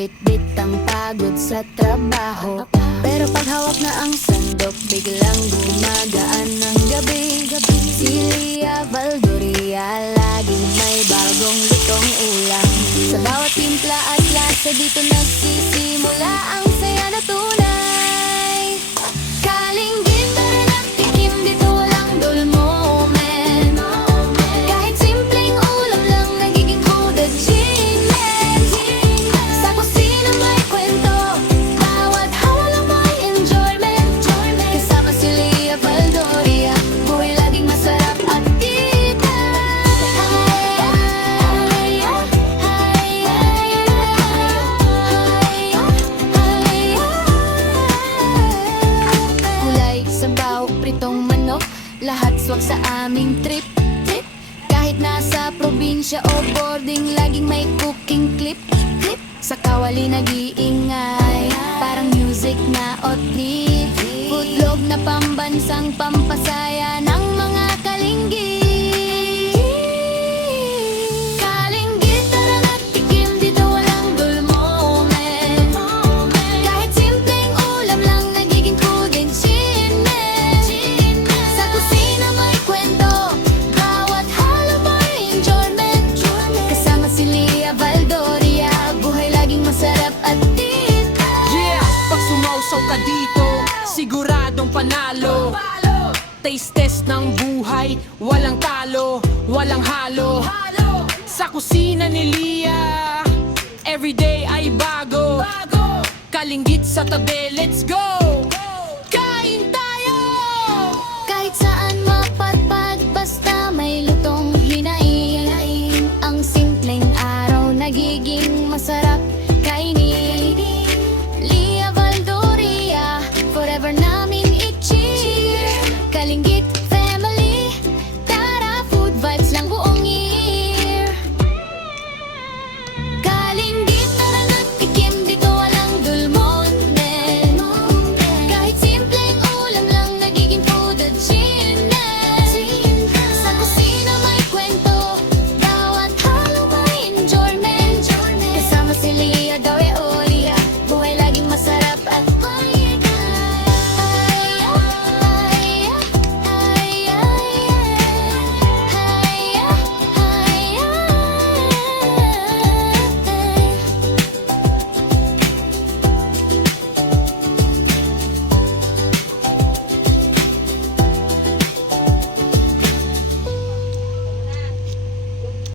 bit-bit ang pagod sa trabaho. Pero pag hawak na ang sandok, biglang gumagaan ng gabi. Si Lia Valdoria, laging may bagong lutong ulam. Sa bawat timpla at lasa, dito nagsisimula ang saya na tunay. Kalinggit, tara na tikim, dito walang dull moment. Kahit simpleng ulam lang, nagiging kuda genius. Sa kusina may kwento, bawat halo may enjoyment. Kasama si Lia Valdoria, buhay laging masarap at tita. Kulay, sabaw, pritong manok, lahat swak sa aming trip. Kahit nasa probinsya o boarding, laging may cooking clip. Sa kawali nag-iingay, parang music na otlit. Foodlog na pambansang pampasaya ng mga kalinggit. Kalinggit, tara na tikim, dito walang dull moment. Kahit simpleng ulam lang, nagiging kudin chismis. Sa kusina may kwento, bawat halo may enjoyment. Kasama si Lia Valdoria, buhay laging masarap at tita. Yeah! Pag sumausaw ka dito, siguradong panalo. Taste test ng buhay, walang talo, walang halo. Sa kusina ni Lia, everyday ay bago. Kalinggit sa tabi, let's go! Kain tayo! Kahit saan